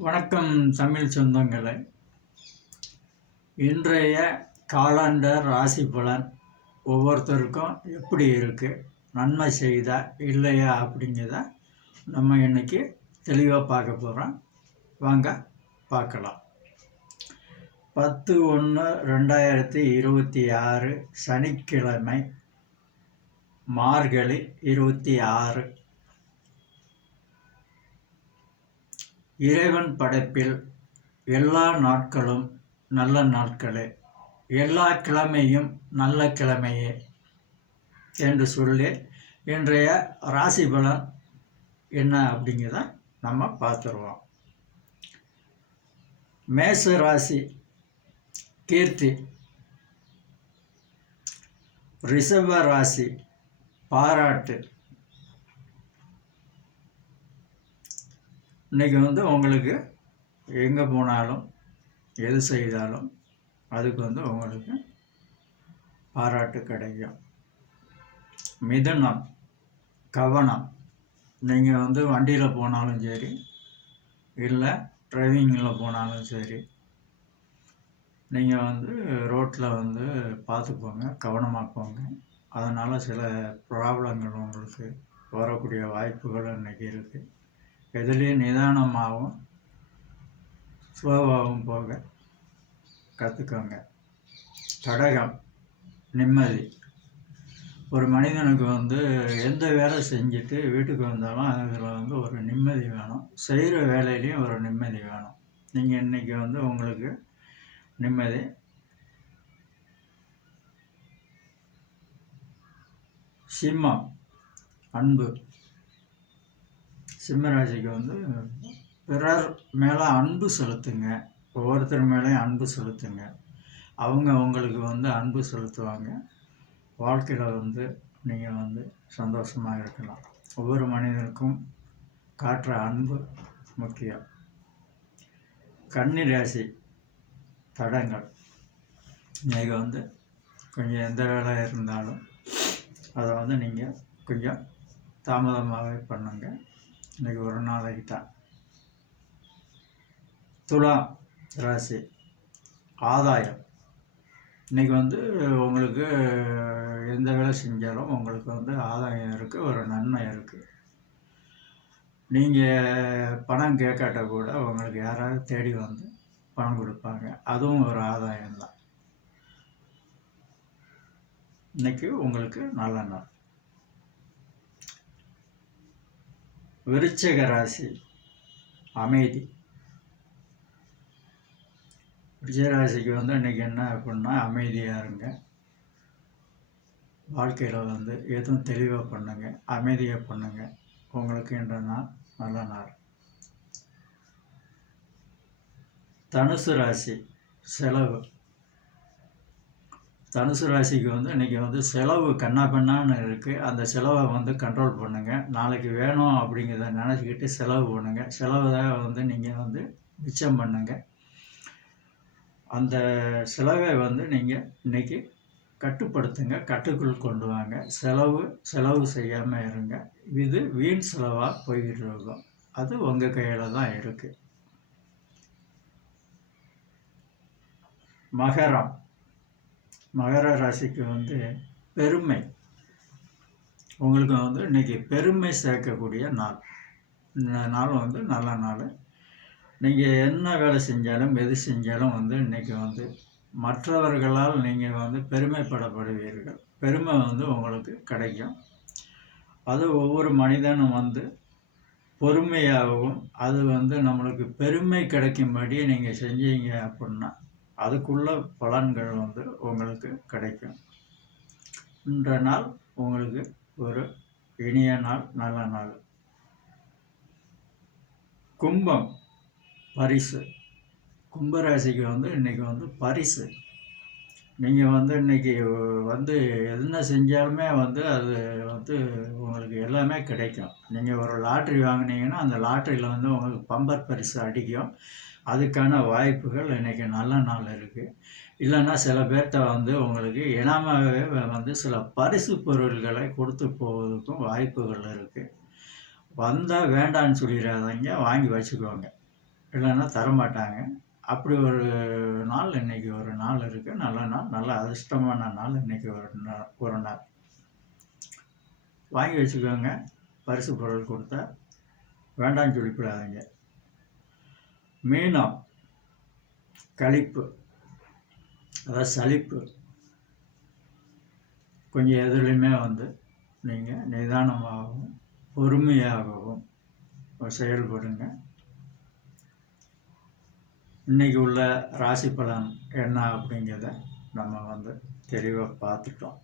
வணக்கம் தமிழ் சொந்தங்களே. இன்றைய காலண்டர் ராசி பலன் ஒவ்வொருத்தருக்கும் எப்படி இருக்குது, நன்மை செய்தா இல்லையா அப்படிங்கிறத நம்ம இன்னைக்கு தெளிவாக பார்க்க போகிறோம். வாங்க பார்க்கலாம். 10/1/2026 சனிக்கிழமை, மார்கழி 26. இறைவன் படைப்பில் எல்லா நாட்களும் நல்ல நாட்களே, எல்லா கிழமையும் நல்ல கிழமையே என்று சொல்லி இன்றைய ராசி பலன் என்ன அப்படிங்கிறத நம்ம பார்த்துருவோம். மேச ராசி கீர்த்தி, ரிஷப ராசி பாராட்டு. இன்றைக்கி உங்களுக்கு எங்கே போனாலும் எது செய்தாலும் அதுக்கு உங்களுக்கு பாராட்டு கிடைக்கும். மிதுனம் கவனம். நீங்கள் வண்டியில் போனாலும் சரி, இல்லை டிரைவிங்கில் போனாலும் சரி, நீங்கள் ரோட்டில் பார்த்து போங்க, கவனமாக போங்க. அதனால் சில ப்ராப்ளங்கள் உங்களுக்கு வரக்கூடிய வாய்ப்புகள் இன்றைக்கி இருக்குது. எதுலேயும் நிதானமாகவும் ஸ்லோவாகவும் போக கற்றுக்கோங்க. கடகம் நிம்மதி. ஒரு மனிதனுக்கு எந்த வேலை செஞ்சுட்டு வீட்டுக்கு வந்தாலும் அதில் ஒரு நிம்மதி வேணும். செய்கிற வேலையிலையும் ஒரு நிம்மதி வேணும். நீங்கள் இன்றைக்கி உங்களுக்கு நிம்மதி. சிம்மம் அன்பு. சிம்மராசிக்கு பிறர் மேலே அன்பு செலுத்துங்க. ஒவ்வொருத்தர் மேலேயும் அன்பு செலுத்துங்க. அவங்க உங்களுக்கு அன்பு செலுத்துவாங்க. வாழ்க்கையில் நீங்கள் சந்தோஷமாக இருக்கலாம். ஒவ்வொரு மனிதனுக்கும் காட்டுற அன்பு முக்கியம். கன்னி ராசி தடங்கள். இன்றைக்கி கொஞ்சம் எந்த வேலை இருந்தாலும் அதை நீங்கள் கொஞ்சம் தாமதமாகவே பண்ணுங்க. இன்றைக்கி ஒரு நாளைக்கு தான். துலாம் ராசி ஆதாயம். இன்றைக்கி உங்களுக்கு எந்த வேலை செஞ்சாலும் உங்களுக்கு ஆதாயம் இருக்குது, ஒரு நன்மை இருக்குது. நீங்கள் பணம் கேட்காட்ட கூட உங்களுக்கு யாராவது தேடி பணம் கொடுப்பாங்க. அதுவும் ஒரு ஆதாயம்தான். இன்றைக்கி உங்களுக்கு நல்ல நாள். விருச்சிக ராசி அமைதி. விருச்சிகராசிக்கு இன்றைக்கி என்ன அப்படின்னா, அமைதியாக இருங்க. வாழ்க்கையில் எதுவும் தெளிவாக பண்ணுங்க, அமைதியாக பண்ணுங்க. உங்களுக்கு என்ற நாள் நல்ல நாள். தனுசு ராசி செலவு. தனுசு ராசிக்கு இன்றைக்கி செலவு கண்ணா பண்ணான்னு இருக்குது. அந்த செலவை கண்ட்ரோல் பண்ணுங்கள். நாளைக்கு வேணும் அப்படிங்கிறத நினச்சிக்கிட்டு செலவு பண்ணுங்கள். செலவை நீங்கள் மிச்சம் பண்ணுங்கள். அந்த செலவை நீங்கள் இன்றைக்கி கட்டுப்படுத்துங்க, கட்டுக்குள் கொண்டு வாங்க. செலவு செய்யாமல் இருங்க. இது வீண் செலவாக போய்கிட்டு இருக்கும். அது உங்கள் கையில் தான் இருக்குது. மகரம். மகர ராசிக்கு பெருமை. உங்களுக்கு இன்றைக்கி பெருமை சேர்க்கக்கூடிய நாள். இந்த நாள் நல்ல நாள். நீங்கள் என்ன வேலை செஞ்சாலும் எது செஞ்சாலும் இன்றைக்கி மற்றவர்களால் நீங்கள் பெருமைப்படப்படுவீர்கள். பெருமை உங்களுக்கு கிடைக்கும். அது ஒவ்வொரு மனிதனும் பொறுமையாகவும் அது நம்மளுக்கு பெருமை கிடைக்கும்படி நீங்கள் செஞ்சீங்க அப்படின்னா அதுக்குள்ள பலன்கள் உங்களுக்கு கிடைக்கும். இன்ற நாள் உங்களுக்கு ஒரு இனிய நாள், நல்ல நாள். கும்பம் பரிசு. கும்பராசிக்கு இன்றைக்கி பரிசு. நீங்கள் இன்றைக்கி என்ன செஞ்சாலுமே அது உங்களுக்கு எல்லாமே கிடைக்கும். நீங்கள் ஒரு லாட்ரி வாங்கினீங்கன்னா அந்த லாட்ரியில் உங்களுக்கு பம்பர் பரிசு அடிக்கும். அதுக்கான வாய்ப்புகள் இன்றைக்கி நல்ல நாள் இருக்குது. இல்லைன்னா சில பேர்கிட்ட உங்களுக்கு இனாமாகவே சில பரிசு பொருள்களை கொடுத்து போவதற்கும் வாய்ப்புகள் இருக்குது. வந்தால் வேண்டான்னு சொல்லிடாதீங்க, வாங்கி வச்சுக்கோங்க. இல்லைன்னா தரமாட்டாங்க. அப்படி ஒரு நாள் இன்னைக்கு ஒரு நாள் இருக்குது. நல்ல நாள், நல்ல அதிர்ஷ்டமான நாள் இன்னைக்கு ஒரு நாள். வாங்கி வச்சுக்கோங்க. பரிசு பொருள் கொடுத்தா வேண்டாம்னு சொல்லிவிடாதீங்க. மீனம், களிப்பு, அதாவது சலிப்பு, கொஞ்சம் எதுலையுமே வந்து நீங்கள் நிதானமாகவும் பொறுமையாகவும் செயல்படுங்க. இன்றைக்கி உள்ள ராசி பலன் என்ன அப்படிங்கிறத நம்ம வந்து தெளிவாக பார்த்துட்டோம்.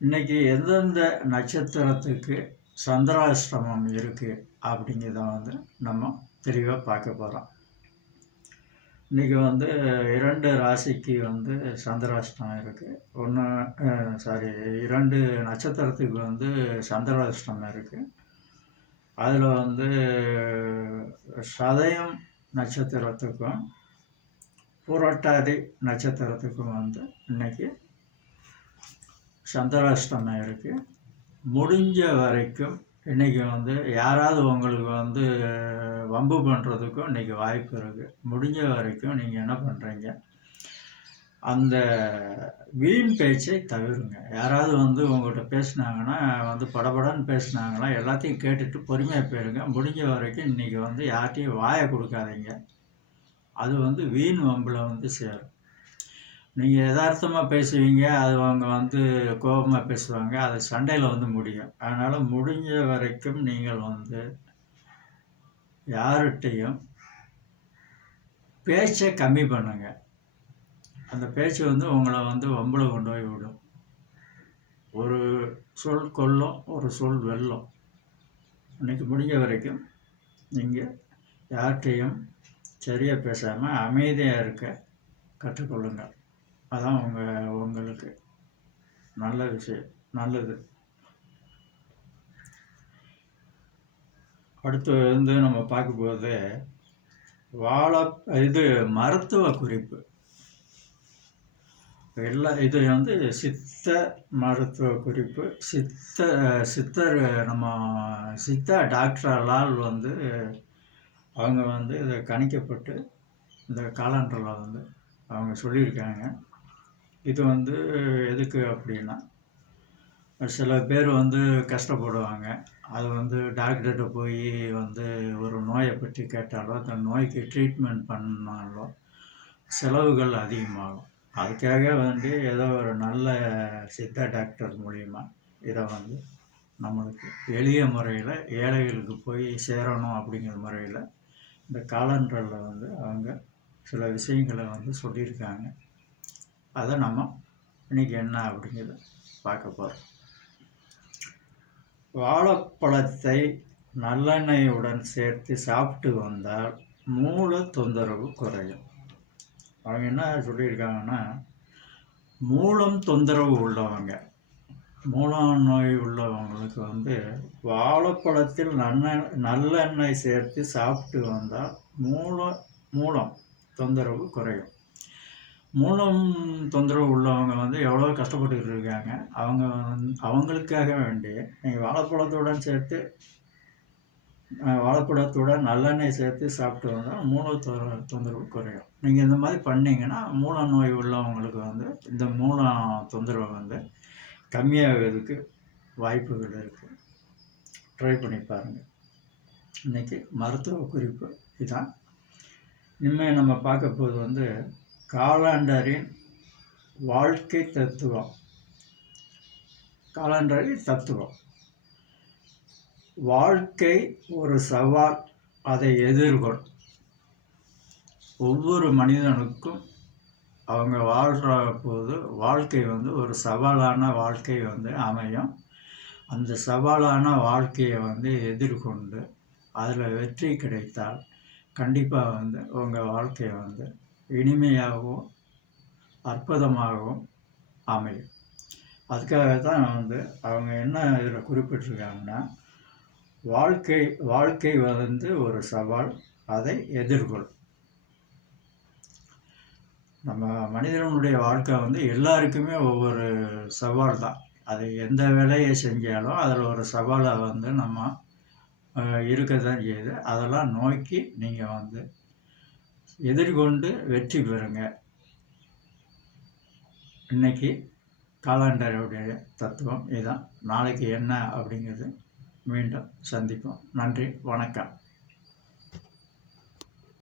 இன்றைக்கி எந்தெந்த நட்சத்திரத்துக்கு சந்திராஷ்டமம் இருக்குது அப்படிங்கிறத வந்து நம்ம தெளிவாக பார்க்க போகிறோம். இன்றைக்கி வந்து 2 ராசிக்கு வந்து சந்திராஷ்டமம் இருக்குது. 2 நட்சத்திரத்துக்கு வந்து சந்திராஷ்டமம் இருக்குது. அதில் வந்து சதயம் நட்சத்திரத்துக்கும் புரட்டாதி நட்சத்திரத்துக்கும் வந்து இன்றைக்கி சந்திராஷ்டமம் இருக்குது. முடிஞ்ச வரைக்கும் இன்றைக்கி வந்து யாராவது உங்களுக்கு வந்து வம்பு பண்ணுறதுக்கும் இன்றைக்கி வாய்ப்பு இருக்குது. முடிஞ்ச வரைக்கும் நீங்கள் என்ன பண்ணுறீங்க, அந்த வீண் பேச்சை தவிருங்க. யாராவது வந்து உங்கள்கிட்ட பேசினாங்கன்னா வந்து படபடன்னு பேசினாங்கன்னா எல்லாத்தையும் கேட்டுட்டு பொறுமையாக போயிருங்க. முடிஞ்ச வரைக்கும் இன்றைக்கி வந்து யார்கிட்டையும் வாயை கொடுக்காதீங்க. அது வந்து வீண் வம்பில் வந்து சேரும். நீங்கள் யதார்த்தமாக பேசுவீங்க, அது அவங்க வந்து கோபமாக பேசுவாங்க, அது சண்டையில் வந்து முடியும். அதனால் முடிஞ்ச வரைக்கும் நீங்கள் வந்து யார்கிட்டையும் பேச்சை கம்மி பண்ணுங்கள். அந்த பேச்சு வந்து உங்களை வந்து வம்பில் கொண்டு போய் விடும். ஒரு சொல் கொல்லும், ஒரு சொல் வெல்லும். இன்றைக்கி முடிஞ்ச வரைக்கும் நீங்கள் யார்கிட்டையும் சரியாக பேசாமல் அமைதியாக இருக்க கற்றுக்கொள்ளுங்கள். அதான் உங்களுக்கு நல்ல விஷயம், நல்லது. அடுத்து வந்து நம்ம பார்க்கும்போது மருத்துவ குறிப்பு. இது வந்து சித்த மருத்துவ குறிப்பு. சித்தர் நம்ம சித்தா டாக்டரால் வந்து அவங்க வந்து இதை கணிக்கப்பட்டு இந்த காலண்டரில் வந்து அவங்க சொல்லியிருக்காங்க. இது வந்து எதுக்கு அப்படின்னா, சில பேர் வந்து கஷ்டப்படுவாங்க. அது வந்து டாக்டர்கிட்ட போய் வந்து ஒரு நோயை பற்றி கேட்டாலோ, அந்த நோய்க்கு ட்ரீட்மெண்ட் பண்ணாலோ செலவுகள் அதிகமாகும். அதுக்காக வந்து ஏதோ ஒரு நல்ல சித்தா டாக்டர் மூலிமா இதை வந்து நம்மளுக்கு எளிய முறையில் ஏழைகளுக்கு போய் சேரணும் அப்படிங்கிற முறையில் இந்த காலண்டரில் வந்து அவங்க சில விஷயங்களை வந்து சொல்லியிருக்காங்க. அதை நம்ம இன்றைக்கி என்ன அப்படிங்கிறத பார்க்க போகிறோம். வாழைப்பழத்தை நல்லெண்ணெயுடன் சேர்த்து சாப்பிட்டு வந்தால் மூல தொந்தரவு குறையும். அவங்க என்ன சொல்லியிருக்காங்கன்னா, மூலம் தொந்தரவு உள்ளவங்க, மூல நோய் உள்ளவங்களுக்கு வந்து வாழைப்பழத்தில் நல்லெண்ணெய் சேர்த்து சாப்பிட்டு வந்தால் மூலம் தொந்தரவு குறையும். மூலம் தொந்தரவு உள்ளவங்க வந்து எவ்வளோ கஷ்டப்பட்டுக்கிட்டு இருக்காங்க. அவங்களுக்காக வேண்டி நீங்கள் வாழைப்பழத்துடன் நல்லெண்ணெய் சேர்த்து சாப்பிட்டு வந்தால் மூல தொந்தரவு குறையும். நீங்கள் இந்த மாதிரி பண்ணிங்கன்னா மூல நோய் உள்ளவங்களுக்கு வந்து இந்த மூல தொந்தரவு வந்து கம்மியாகிறதுக்கு வாய்ப்புகள் இருக்குது. ட்ரை பண்ணி பாருங்கள். இன்றைக்கி மருத்துவ குறிப்பு இதுதான். இனிமேல் நம்ம பார்க்க போது வந்து காலண்டரின் வாழ்க்கை தத்துவம். காலண்டரின் தத்துவம். வாழ்க்கை ஒரு சவால், அதை எதிர்கொள். ஒவ்வொரு மனிதனுக்கும் அவங்க வாழ்கிற போது வாழ்க்கை வந்து ஒரு சவாலான வாழ்க்கை வந்து அமையும். அந்த சவாலான வாழ்க்கையை வந்து எதிர்கொண்டு அதில் வெற்றி கிடைத்தால் கண்டிப்பாக வந்து உங்கள் வாழ்க்கையை வந்து இனிமையாகவும் அற்புதமாகவும் அமையும். அதுக்காக தான் வந்து அவங்க என்ன இதில் குறிப்பிட்டிருக்காங்கன்னா, வாழ்க்கை வந்து ஒரு சவால், அதை எதிர்கொள். நம்ம மனிதனுடைய வாழ்க்கை வந்து எல்லாருக்குமே ஒவ்வொரு சவால் தான். அது எந்த வேலையை செஞ்சாலும் அதில் ஒரு சவாலை வந்து நம்ம இருக்க தான் செய்யுது. அதெல்லாம் நோக்கி நீங்கள் வந்து எதிர்கொண்டு வெற்றி பெறுங்க. இன்னைக்கு காலாண்டருடைய தத்துவம் இதுதான். நாளைக்கு என்ன அப்படிங்கிறது மீண்டும் சந்திப்போம். நன்றி, வணக்கம்.